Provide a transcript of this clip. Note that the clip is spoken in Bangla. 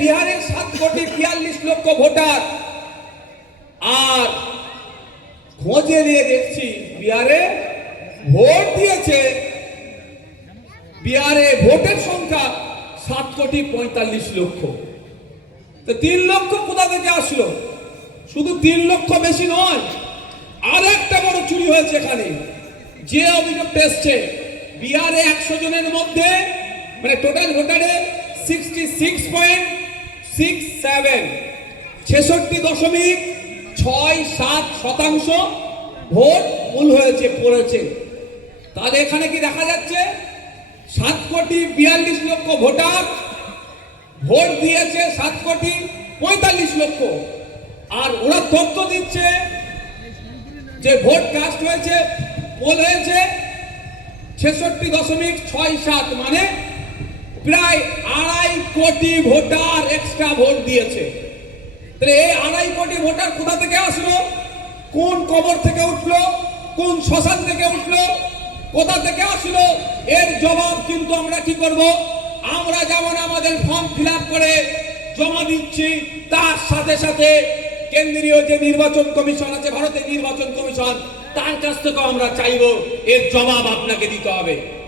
বিহারের সাত কোটি বিয়াল্লিশ লক্ষ ভোটার। আর খোঁজে নিয়ে দেখছি বিহারে ভোট দিয়েছে। বিহারে ভোটের সংখ্যা সাত কোটি পঁয়তাল্লিশ লক্ষ। তো তিন লক্ষ কোথা থেকে আসলো? শুধু তিন লক্ষ বেশি নয় আর একটা বড় চুরি হয়েছে এখানে। যে অভিযোগটা এসছে, বিহারে একশো জনের মধ্যে মানে total ভোটারে sixty six point six seven ছেষট্টি দশমিক ছয় সাত শতাংশ ভোট ভুল হয়েছে, পড়েছে। তাহলে এখানে কি দেখা যাচ্ছে? সাত কোটি বিয়াল্লিশ লক্ষ ভোটার ভোট দিয়েছে সাত কোটি পঁয়তাল্লিশ লক্ষ। আর ওরা তথ্য দিচ্ছে যে ভোট কাস্ট হয়েছে, পোল হয়েছে ছেষট্টি দশমিক ছয় সাত মানে প্রায় আড়াই কোটি ভোটার এক্সট্রা ভোট দিয়েছে। তাহলে এই আড়াই কোটি ভোটার কোথা থেকে আসলো? কোন কবর থেকে উঠল? কোন শ্মশান থেকে উঠল? কোথা থেকে আসলো? এর জবাব কিন্তু আমরা কি করব? আমরা যেমন আমাদের ফর্ম ফিল করে জমা দিচ্ছি, তার সাথে সাথে কেন্দ্রীয় যে নির্বাচন কমিশন আছে, ভারতের নির্বাচন কমিশন, তার কাছ থেকেও আমরা চাইব এর জবাব আপনাকে দিতে হবে।